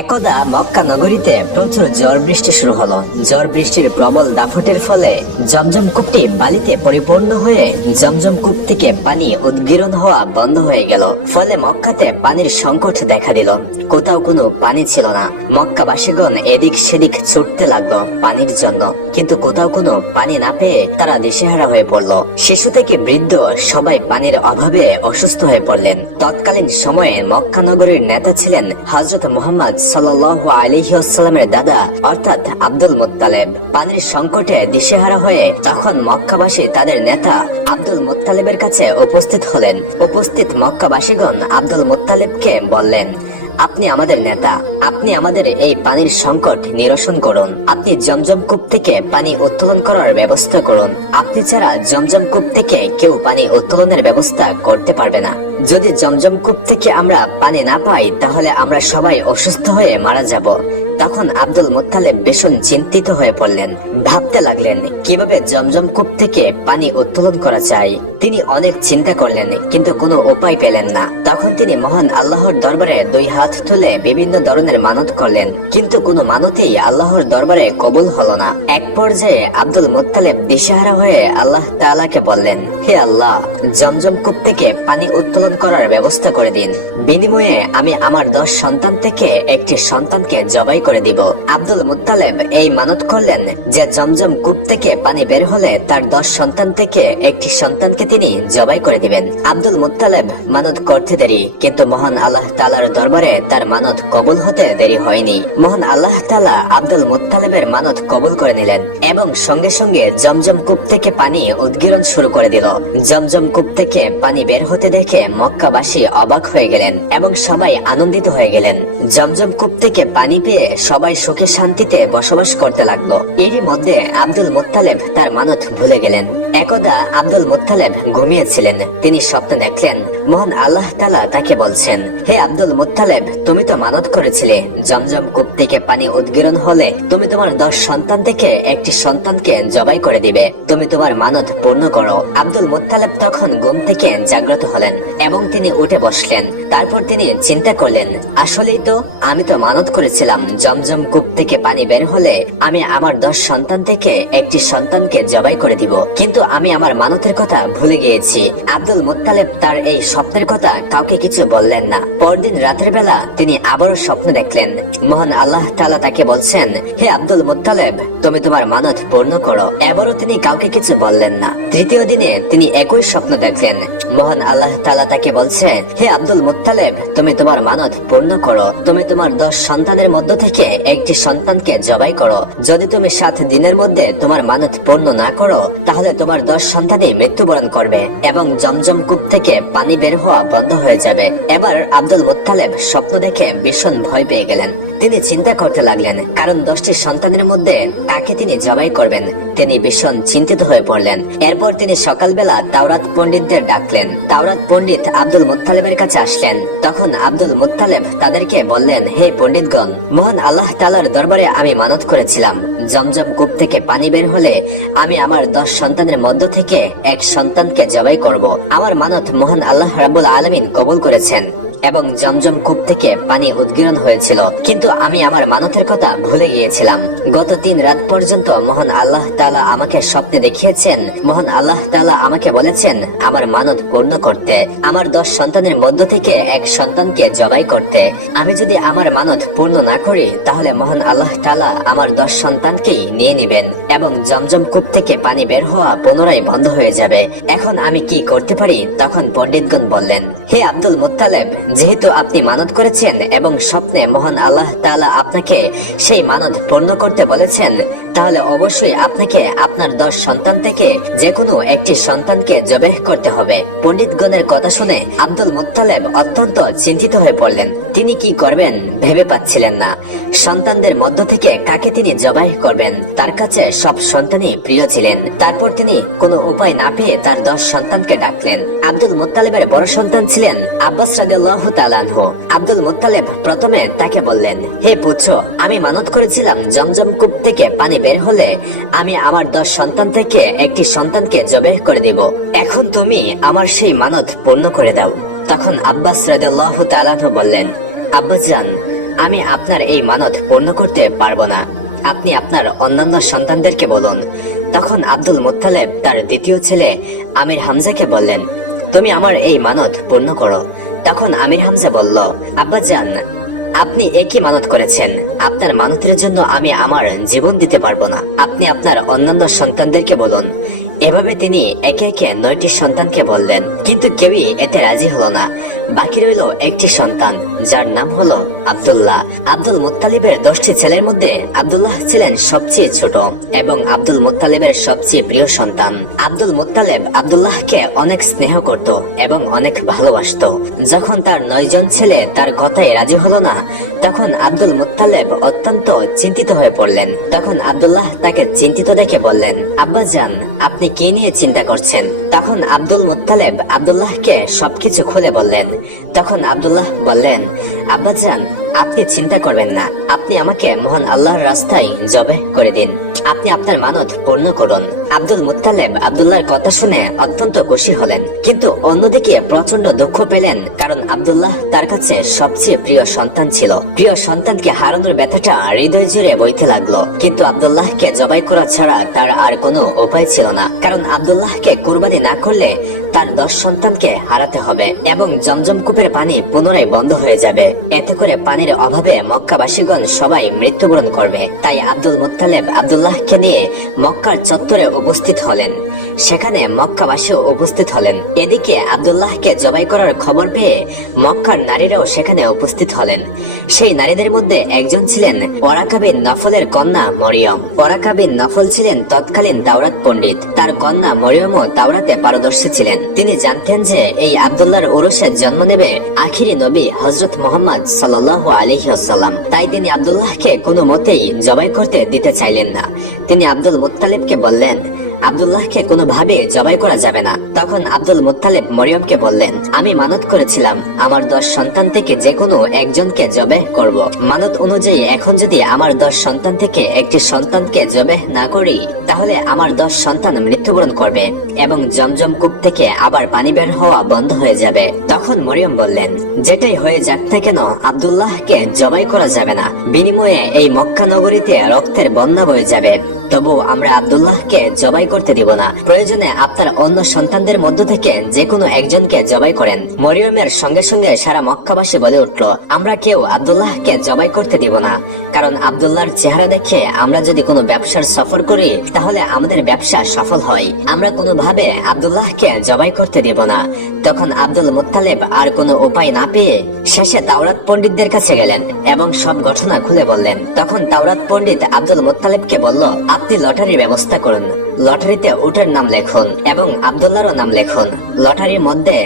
একদা মক্কা নগরীতে প্রচুর ঝড় বৃষ্টি শুরু হলো। ঝড় বৃষ্টির প্রবল দাপটের ফলে জমজম কূপটি বালিতে পরিপূর্ণ হয়ে জমজম কূপ থেকে পানি উদ্গীরণ হওয়া বন্ধ হয়ে গেল। ফলে মক্কাতে পানির সংকট দেখা দিল। কোথাও কোনো পানি ছিল না। মক্কাবাসীগণ এদিক সেদিক ছুটতে লাগলো পানির জন্য, কিন্তু কোথাও কোনো পানি না পেয়ে তারা দিশেহারা হয়ে পড়ল। শিশু থেকে বৃদ্ধ সবাই পানির অভাবে অসুস্থ হয়ে পড়লেন। তৎকালীন সময়ে মক্কা নগরীর নেতা ছিলেন হযরত মুহাম্মদ সাল্লাল্লাহু আলাইহি ওয়াসাল্লামের দাদা অর্থাৎ আব্দুল মুত্তালিব। পানির সংকটে দিশেহারা হয়ে তখন মক্কাবাসী তাদের নেতা আব্দুল মুত্তালিবের কাছে উপস্থিত হলেন। উপস্থিত মক্কাবাসীগণ আব্দুল মুত্তালিবকে বললেন, আপনি আমাদের নেতা, আপনি আমাদের এই পানির সংকট নিরসন করুন। আপনি জমজম কূপ থেকে পানি উত্তোলন করার ব্যবস্থা করুন। আপনি ছাড়া জমজম কূপ থেকে কেউ পানি উত্তোলনের ব্যবস্থা করতে পারবে না। যদি জমজম কূপ থেকে আমরা পানি না পাই তাহলে আমরা সবাই অসুস্থ হয়ে মারা যাব। তখন আব্দুল মুত্তালিব ভীষণ চিন্তিত হয়ে পড়লেন। ভাবতে লাগলেন কিভাবে জমজম কূপ থেকে পানি উত্তোলন করা যায়। তিনি অনেক চিন্তা করলেন, কিন্তু কোনো উপায় পেলেন না। তখন তিনি মহান আল্লাহর দরবারে দুই হাত তুলে বিভিন্ন ধরনের মানত করলেন, কিন্তু কোনো মানতেই আল্লাহর দরবারে কবুল হলো না। এক পর্যায়ে আব্দুল মুত্তালিব দিশেহারা হয়ে আল্লাহ তাআলাকে বললেন, হে আল্লাহ, জমজম কূপ থেকে পানি উত্তোলন করার ব্যবস্থা করে দিন। বিনিময়ে আমি আমার 10 সন্তান থেকে একটি সন্তানকে জবাই করে দিব। আব্দুল মুত্তালিব এই মানত করলেন যে জমজম কূপ থেকে পানি বের হলে তার 10 সন্তান থেকে একটি সন্তানকে তিনি জবাই করে দিবেন। আব্দুল মুত্তালিব মানত করতে দেরি, কিন্তু মহান আল্লাহ তাআলার দরবারে তার মানত কবুল হতে দেরি হয়নি। মহান আল্লাহ তাআলা আব্দুল মুত্তালিবের মানত কবুল করে নিলেন এবং সঙ্গে সঙ্গে জমজম কূপ থেকে পানি উদ্গীরণ শুরু করে দিল। জমজম কূপ থেকে পানি বের হতে দেখে মক্কাবাসী অবাক হয়ে গেলেন এবং সবাই আনন্দিত হয়ে গেলেন। জমজম কূপ থেকে পানি পেয়ে সবাই সুখে শান্তিতে বসবাস করতে লাগলো। এরই মধ্যে আব্দুল মুত্তালিব তার মানত ভুলে গেলেন। একদা আব্দুল মুত্তালিব ঘুমিয়েছিলেন। তিনি স্বপ্ন দেখলেন মহান আল্লাহ তাআলা তাকে বলছেন, হে আব্দুল মুত্তালিব, তুমি তো মানত করেছিলে জমজম কূপ থেকে পানি উদ্গীরণ হলে তুমি তোমার 10 সন্তান থেকে একটি সন্তানকে জবাই করে দিবে। তুমি তোমার মানত পূর্ণ করো। আব্দুল মুত্তালিব তখন ঘুম থেকে জাগ্রত হলেন এবং তিনি উঠে বসলেন। তারপর তিনি চিন্তা করলেন, আসলেই তো আমি তো মানত করেছিলাম জমজম কূপ থেকে পানি বের হলে আমি আমার 10 সন্তান থেকে একটি সন্তানকে জবাই করে দিব, কিন্তু আমি আমার মানতের কথা ভুলে গিয়েছি। আব্দুল মুত্তালিব তার এই স্বপ্নের কথা কাউকে কিছু বললেন না। পরদিন রাতের বেলা তিনি আবারও স্বপ্ন দেখলেন। মহান আল্লাহ তাআলা তাকে বলছেন, হে আব্দুল মুত্তালিব, তুমি তোমার মানত পূর্ণ করো। এবারও তিনি কাউকে কিছু বললেন না। তৃতীয় দিনে তিনি একই স্বপ্ন দেখলেন। মহান আল্লাহ তাআলা তাকে বলছেন, হে আব্দুল মুত্তালিব, তুমি তোমার মানত পূর্ণ করো। তুমি তোমার 10 সন্তানের মধ্য থেকে একটি সন্তানকে জবাই করো। যদি তুমি 7 দিনের মধ্যে তোমার মানত পূর্ণ না করো তাহলে তোমার 10 সন্তানই মৃত্যুবরণ করবে এবং জমজম কূপ থেকে পানি বের হওয়া বন্ধ হয়ে যাবে। এবার আব্দুল মুত্তালিব স্বপ্ন দেখে ভীষণ ভয় পেয়ে গেলেন। তিনি চিন্তা করতে লাগলেন, কারণ 10টি সন্তানের মধ্যে কাকে তিনি জবাই করবেন। তিনি ভীষণ চিন্তিত হয়ে পড়লেন। এরপর তিনি সকালবেলা তাওরাত পণ্ডিতদের ডাকলেন। তাওরাত পণ্ডিত আব্দুল মুত্তালিবের কাছে আসলেন। তখন আব্দুল মুত্তালিব তাদেরকে বললেন, হে পণ্ডিতগণ, মহান আল্লাহ তাআলার দরবারে আমি মানত করেছিলাম জমজম কূপ থেকে পানি বের হলে আমি আমার 10 সন্তানের মধ্য থেকে এক সন্তানকে জবাই করব। আমার মানত মহান আল্লাহ রাব্বুল আলামিন কবুল করেছেন এবং জমজম কূপ থেকে পানি উদ্গীরণ হয়েছিল, কিন্তু আমি আমার মানতের কথা ভুলে গিয়েছিলাম। গত 3 রাত পর্যন্ত মহান আল্লাহ তাআলা আমাকে স্বপ্নে দেখিয়েছেন। মহান আল্লাহ তাআলা আমাকে বলেছেন আমার মানত পূর্ণ করতে, আমার 10 সন্তানের মধ্য থেকে এক সন্তানকে জবাই করতে। আমি যদি আমার মানত পূর্ণ না করি তাহলে মহান আল্লাহ তাআলা আমার 10 সন্তানকেই নিয়ে নেবেন এবং জমজম কূপ থেকে পানি বের হওয়া পুনরায় বন্ধ হয়ে যাবে। এখন আমি কি করতে পারি? তখন পণ্ডিতগণ বললেন, হে আব্দুল মুত্তালিব, যেহেতু আপনি মানত করেছেন এবং স্বপ্নে মহান আল্লাহ তাআলা আপনাকে সেই মানত পূর্ণ করতে বলেছেন, তাহলে অবশ্যই আপনাকে আপনার 10 সন্তান থেকে যে কোনো একটি সন্তানকে জবাই করতে হবে। পণ্ডিতগণের কথা শুনে আব্দুল মুত্তালিব অত্যন্ত চিন্তিত হয়ে পড়লেন। তিনি কি করবেন ভেবে পাচ্ছিলেন না। সন্তানদের মধ্য থেকে কাকে তিনি জবাই করবেন? তার কাছে সব সন্তানই প্রিয় ছিলেন। তারপর তিনি কোনো উপায় না পেয়ে তার 10 সন্তানকে ডাকলেন। আব্দুল মুত্তালিবের বড় সন্তান ছিলেন আব্বাস রাদিয়াল্লাহু তাআলা আনহু। আব্দুল মুত্তালিব প্রথমে তাকে বললেন, হে পুত্র, আমি মানত করেছিলাম জমজম কূপ থেকে পানি বের হলে আমি আমার 10 সন্তান থেকে একটি সন্তানকে জবাই করে দিব। এখন তুমি আমার সেই মানত পূর্ণ করে দাও। তখন আব্বাস রাদিয়াল্লাহু তাআলা আনহু বললেন, আব্বাজান, আমি আপনার এই মানত পূর্ণ করতে পারবো না, আপনি আপনার অন্যান্য সন্তানদেরকে বলুন। তখন আব্দুল মুত্তালিব তার দ্বিতীয় ছেলে আমির হামজাকে বললেন, তুমি আমার এই মানত পূর্ণ করো। তখন আমির হামজা বলল, আব্বাজান, আপনি একই মানত করেছেন, আপনার মানতের জন্য আমি আমার জীবন দিতে পারবো না, আপনি আপনার অন্যান্য সন্তানদেরকে বলুন। এভাবে তিনি একে একে 9টি সন্তানকে বললেন, কিন্তু কেউই এতে রাজি হলো না। বাকি রইল একটি সন্তান, যার নাম হলো আব্দুল্লাহ। আব্দুল মুত্তালিবের 10টি ছেলের মধ্যে আব্দুল্লাহ ছিলেন সবচেয়ে ছোট এবং আব্দুল মুত্তালিবের সবচেয়ে প্রিয় সন্তান। আব্দুল মুত্তালিব আব্দুল্লাহকে অনেক স্নেহ করত এবং অনেক ভালোবাসতো। যখন তার 9 জন ছেলে তার কথায় রাজি হলো না, তখন আব্দুল মুত্তালিব অত্যন্ত চিন্তিত হয়ে পড়লেন। তখন আব্দুল্লাহ তাকে চিন্তিত দেখে বললেন, আব্বাজান, আপনি কি নিয়ে চিন্তা করছেন? তখন আব্দুল মুত্তালিব আব্দুল্লাহকে সবকিছু খুলে বললেন। তখন আব্দুল্লাহ বললেন, আব্বাজান, আপনি চিন্তা করবেন না, আপনি আমাকে মহান আল্লাহর রাস্তায় জবাহ করে দিন, আপনি আপনার মানত পূর্ণ করুন। আব্দুল মুত্তালিব আব্দুল্লাহর কথা শুনে অত্যন্ত খুশি হলেন, কিন্তু অন্যদিকে প্রচন্ড দুঃখ পেলেন, কারণ আব্দুল্লাহ তার কাছে সবচেয়ে প্রিয় সন্তান ছিল। প্রিয় সন্তানকে হারানোর ব্যথাটা হৃদয় জুড়ে বইতে লাগলো। কিন্তু আব্দুল্লাহকে জবাই করা ছাড়া তার আর কোনো উপায় ছিল না, কারণ আব্দুল্লাহকে কুরবানি না করলে তার 10 সন্তানকে হারাতে হবে এবং জমজম কূপের পানি পুনরায় বন্ধ হয়ে যাবে। এতে করে পানির অভাবে মক্কাবাসীগণ সবাই মৃত্যুবরণ করবে। তাই আব্দুল মুত্তালিব আব্দুল্লাহকে নিয়ে মক্কার চত্বরে উপস্থিত হলেন। সেখানে মক্কাবাসীও উপস্থিত হলেন। এদিকে আব্দুল্লাহকে জবাই করার খবর পেয়ে মক্কার নারীরাও সেখানে উপস্থিত হলেন। সেই নারীদের মধ্যে একজন ছিলেন ওরাকা বিন নফলের কন্যা মরিয়ম। ওরাকা বিন নফল ছিলেন তৎকালীন তাওরাত পণ্ডিত। তার কন্যা মরিয়মও তাওরাতে পারদর্শী ছিলেন। তিনি জানতেন যে এই আব্দুল্লাহর ওরসে জন্ম নেবে আখিরি নবী হযরত মুহাম্মদ সাল্লাল্লাহু আলাইহি ওয়াসাল্লাম। তাই তিনি আব্দুল্লাহকে কোনো মতেই জবাই করতে দিতে চাইলেন না। তিনি আব্দুল মুত্তালিবকে বললেন, আব্দুল্লাহকে কোনোভাবে জবাই করা যাবে না। তখন আব্দুল মুত্তালিব মরিয়মকে বললেন, আমি মানত করেছিলাম আমার 10 সন্তান থেকে যে কোনো একজনকে জবাই করব। মানত অনুযায়ী এখন যদি আমার 10 সন্তান থেকে একটি সন্তানকে জবাই না করি, তাহলে আমার 10 সন্তান মৃত্যুবরণ করবে এবং জমজম কূপ থেকে আবার পানি বের হওয়া বন্ধ হয়ে যাবে। তখন মরিয়ম বললেন, যেটাই হয়ে যাক না কেন, আব্দুল্লাহকে জবাই করা যাবে না। বিনিময়ে এই মক্কা নগরীতে রক্তের বন্যা বয়ে যাবে। তবু আমরা আব্দুল্লাহকে জবাই করতে দিব না। প্রয়োজনে আপনার অন্য সন্তানদের মধ্য থেকে যে কোনো একজনকে জবাই করেন। মরিয়মের সঙ্গে সঙ্গে সারা মক্কাবাসী বলে উঠল, আমরা কেউ আব্দুল্লাহকে জবাই করতে দিব না, কারণ আব্দুল্লাহর চেহারা দেখে আমরা যদি কোনো ব্যবসার সফর করি তাহলে আমাদের ব্যবসা সফল হয়। আমরা কোনোভাবে আব্দুল্লাহকে জবাই করতে দিব না। তখন আব্দুল মুত্তালিব আর কোনো উপায় না পেয়ে শেষে তাওরাত পণ্ডিতদের কাছে গেলেন এবং সব ঘটনা খুলে বললেন। তখন তাওরাত পণ্ডিত আব্দুল মুত্তালিবকে বলল, আপনি লটারির ব্যবস্থা করুন, লটারিতে উটের নাম লেখুন এবং আব্দুল্লাহরও নাম লেখুন। লটারির মধ্যে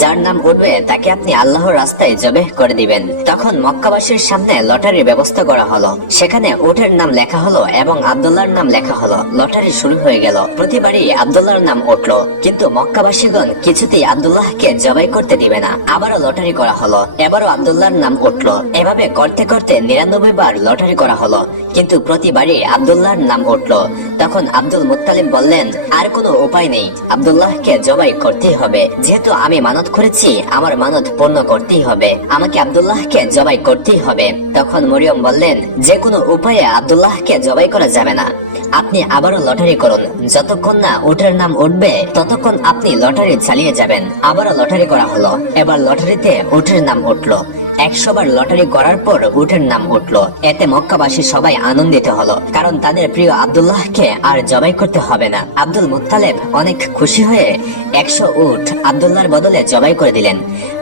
যার নাম উঠবে তাকে আপনি আল্লাহর রাস্তায় জবাহ করে দিবেন। তখন মক্কাবাসীর সামনে লটারির ব্যবস্থা করা হলো। সেখানে উটের নাম লেখা হলো এবং আব্দুল্লাহর নাম লেখা হলো। লটারি শুরু হয়ে গেল। প্রতিবারই আব্দুল্লাহর নাম উঠলো, কিন্তু মক্কাবাসীগণ কিছুতেই আব্দুল্লাহকে জবাই করতে দিবে না। আবারও লটারি করা হলো, এবারও আব্দুল্লাহর নাম উঠলো। এভাবে করতে করতে 99 বার লটারি করা হলো, কিন্তু প্রতিবারই আব্দুল্লাহর নাম উঠলো। তখন আব্দুল মুত্তালিব বললেন, আর কোনো উপায় নেই, আব্দুল্লাহকে জবাই করতেই হবে। যেহেতু আমি মানত করেছি, আমার মানত পূর্ণ করতেই হবে, আমাকে আব্দুল্লাহকে জবাই করতেই হবে। তখন মরিয়ম বললেন, যে কোনো উপায়ে আব্দুল্লাহকে জবাই করা যাবে না। আপনি আবারও লটারি করুন, যতক্ষণ না উটের নাম উঠবে ততক্ষণ আপনি লটারি চালিয়ে যাবেন। আবারও লটারি করা হলো। এবার লটারিতে উটের নাম উঠলো। 100 বার লটারি করার পর উটের নাম উঠলো। এতে মক্কাবাসী সবাই আনন্দিত হলো, কারণ তাদের প্রিয় আব্দুল্লাহকে আর জবাই করতে হবে না। আব্দুল মুত্তালিব অনেক খুশি হয়ে 100 উট আব্দুল্লাহর বদলে জবাই করে দিলেন।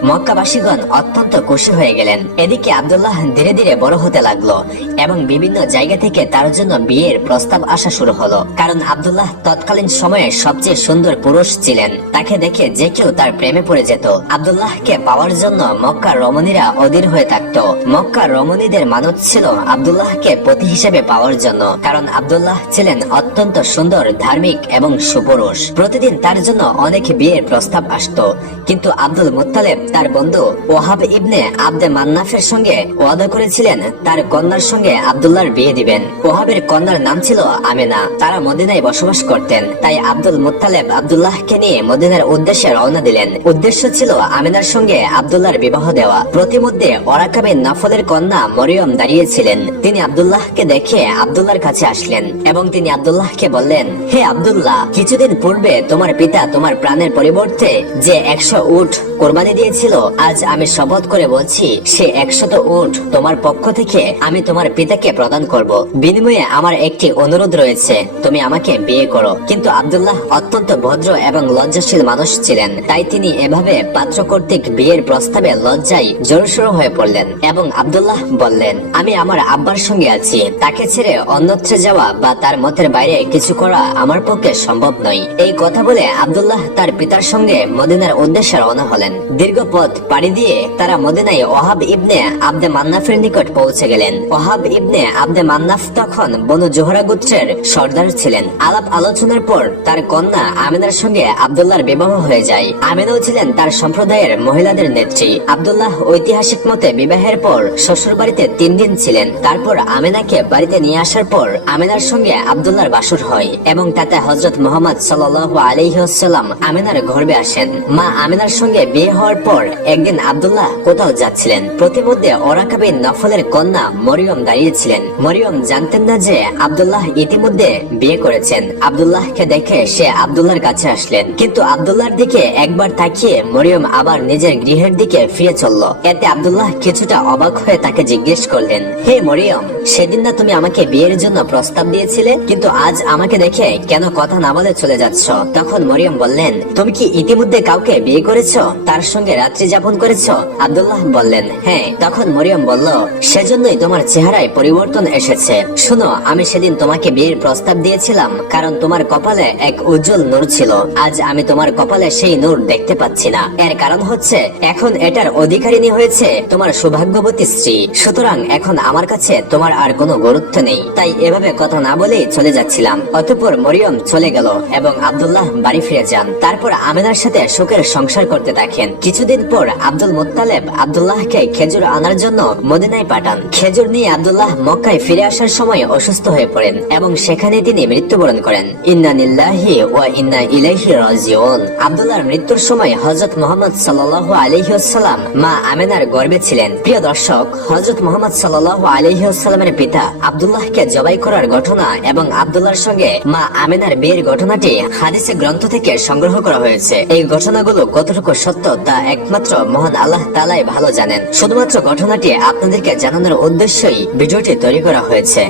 মক্কাবাসীগণ অত্যন্ত খুশি হয়ে গেলেন। এদিকে আব্দুল্লাহ ধীরে ধীরে বড় হতে লাগলো এবং বিভিন্ন জায়গা থেকে তার জন্য বিয়ের প্রস্তাব আসা শুরু হলো, কারণ আব্দুল্লাহ তৎকালীন সময়ে সবচেয়ে সুন্দর পুরুষ ছিলেন। তাকে দেখে যে কেউ তার প্রেমে পড়ে যেত। আব্দুল্লাহকে পাওয়ার জন্য মক্কার রমণীরা অধীর হয়ে থাকত। মক্কার রমণীদের মানত ছিল আব্দুল্লাহকে পতি হিসেবে পাওয়ার জন্য, কারণ আব্দুল্লাহ ছিলেন অত্যন্ত সুন্দর, ধার্মিক এবং সুপুরুষ। প্রতিদিন তার জন্য অনেক বিয়ের প্রস্তাব আসতো, কিন্তু আব্দুল মুত্তালিব তার বন্ধু ওয়াহাব ইবনে আব্দে মান্নাফের সঙ্গে ওয়াদা করেছিলেন তার কন্যার সঙ্গে আব্দুল্লাহর বিয়ে দিবেন। ওয়াহাবের কন্যার নাম ছিল আমেনা। তারা মদিনায় বসবাস করতেন। তাই আব্দুল মুত্তালিব আব্দুল্লাহকে নিয়ে মদিনার উদ্দেশ্যে রওনা দিলেন। উদ্দেশ্য ছিল আমেনার সঙ্গে আব্দুল্লাহর বিবাহ দেওয়া। প্রতি ইতিমধ্যে ওরাকা বিন নফলের কন্যা মরিয়ম দাঁড়িয়েছিলেন। তিনি আব্দুল্লাহকে দেখে আব্দুল্লাহর কাছে আসলেন এবং তিনি আব্দুল্লাহকে বললেন, হে আব্দুল্লাহ, কিছুদিন পূর্বে তোমার পিতা তোমার প্রাণের পরিবর্তে যে 100 উট কোরবানি দিয়েছিল, আজ আমি শপথ করে বলছি সে 100 উট তোমার পক্ষ থেকে আমি তোমার পিতাকে প্রদান করব। বিনিময়ে আমার একটি অনুরোধ রয়েছে, তুমি আমাকে বিয়ে করো। কিন্তু আব্দুল্লাহ অত্যন্ত ভদ্র এবং লজ্জাশীল মানুষ ছিলেন, তাই তিনি এভাবে পাত্র কর্তৃক বিয়ের প্রস্তাবে লজ্জায় জোরসোর হয়ে পড়লেন এবং আব্দুল্লাহ বললেন, আমি আমার আব্বার সঙ্গে আছি, তাকে ছেড়ে অন্যত্র যাওয়া বা তার মতের বাইরে কিছু করা আমার পক্ষে সম্ভব নয়। এই কথা বলে আব্দুল্লাহ তার পিতার সঙ্গে মদিনার উদ্দেশ্যে রওনা হলেন। দীর্ঘ পথ পাড়ি দিয়ে তারা মদিনায় ওহাব ইবনে আব্দে মান্নাফের নিকট পৌঁছে গেলেন। ওহাব ইবনে আব্দে মান্নাফ তখন বনু জোহরা গোত্রের সর্দার ছিলেন। আলাপ আলোচনার পর তার কন্যা আমিনার সঙ্গে আব্দুল্লাহর বিবাহ হয়ে যায়। আমিনাও ছিলেন তার সম্প্রদায়ের মহিলাদের নেত্রী। আব্দুল্লাহ ঐতিহাসিক মতে বিবাহের পর শ্বশুর বাড়িতে 3 দিন ছিলেন। তারপর আমিনাকে বাড়িতে নিয়ে আসার পর আমিনার সঙ্গে আব্দুল্লাহর বাসর হয় এবং তাতে হযরত মুহাম্মদ সাল্লাল্লাহু আলাইহি ওয়াসাল্লাম আমিনার গর্ভে আসেন। মা আমিনার সঙ্গে বিয়ে হওয়ার পর একদিন আব্দুল্লাহ কোথাও যাচ্ছিলেন। প্রতিমধ্যে ওরাকা বিন নফলের কন্যা মরিয়ম দাঁড়িয়েছিলেন। মরিয়ম জানতেন না যে আব্দুল্লাহ ইতিমধ্যে বিয়ে করেছেন। আব্দুল্লাহকে দেখে সে আব্দুল্লাহর কাছে আসলেন, কিন্তু আব্দুল্লাহর দিকে একবার তাকিয়ে মরিয়ম আবার নিজের গৃহের দিকে ফিরে চলল। এতে আব্দুল্লাহ কিছুটা অবাক হয়ে তাকে জিজ্ঞেস করলেন, হে মরিয়ম, সেদিন না তুমি আমাকে বিয়ের জন্য প্রস্তাব দিয়েছিলে, কিন্তু আজ আমাকে দেখে কেন কথা না বলে চলে যাচ্ছ? তখন মরিয়ম বললেন, তুমি কি ইতিমধ্যে কাউকে বিয়ে করেছো, তার সঙ্গে রাত্রি যাপন করেছো? আব্দুল্লাহ বললেন, হ্যাঁ। তখন মরিয়ম বলল, সেজন্যই তোমার চেহারায় পরিবর্তন এসেছে। শুনো, আমি সেদিন তোমাকে বিয়ের প্রস্তাব দিয়েছিলাম কারণ তোমার কপালে এক উজ্জ্বল নূর ছিল। আজ আমি তোমার কপালে সেই নূর দেখতে পাচ্ছি না। এর কারণ হচ্ছে এখন এটার অধিকারিণী হয়েছে তোমার সৌভাগ্যবতী স্ত্রী। সুতরাং এখন আমার কাছে তোমার আর কোনো গুরুত্ব নেই। তাই এভাবে কথা না বলেই চলে যাচ্ছিলাম। অতঃপর মরিয়ম চলে গেল এবং আব্দুল্লাহ বাড়ি ফিরে যান। তারপর আমিনার সাথে সুখের সংসার করতে থাকেন। কিছুদিন পর আব্দুল মুত্তালেব আব্দুল্লাহকে খেজুর আনার জন্য মদিনায় পাঠান। খেজুর নিয়ে আব্দুল্লাহ মক্কায় ফিরে আসার সময় অসুস্থ হয়ে পড়েন এবং সেখানে তিনি মৃত্যুবরণ করেন। ইন্না লিল্লাহি ওয়া ইন্না ইলাইহি রাজিউন। আব্দুল্লাহর মৃত্যুর সময় হযরত মুহাম্মদ সাল্লাল্লাহু আলাইহি ওয়াসাল্লাম মা আমিনার গর্ভে ছিলেন। প্রিয় দর্শক, হযরত মুহাম্মদ সাল্লাল্লাহু আলাইহি ওয়াসাল্লামের পিতা আব্দুল্লাহকে জবাই করার ঘটনা এবং আব্দুল্লাহর সঙ্গে মা আমিনার বিয়ের ঘটনাটি হাদিসে গ্রন্থ থেকে সংগ্রহ করা হয়েছে। এই ঘটনাগুলো কতটুকু সত্য তা একমাত্র মহান আল্লাহ তাআলাই ভালো জানেন। শুধুমাত্র ঘটনাটি আপনাদেরকে জানানোর উদ্দেশ্যেই ভিডিওটি তৈরি করা হয়েছে।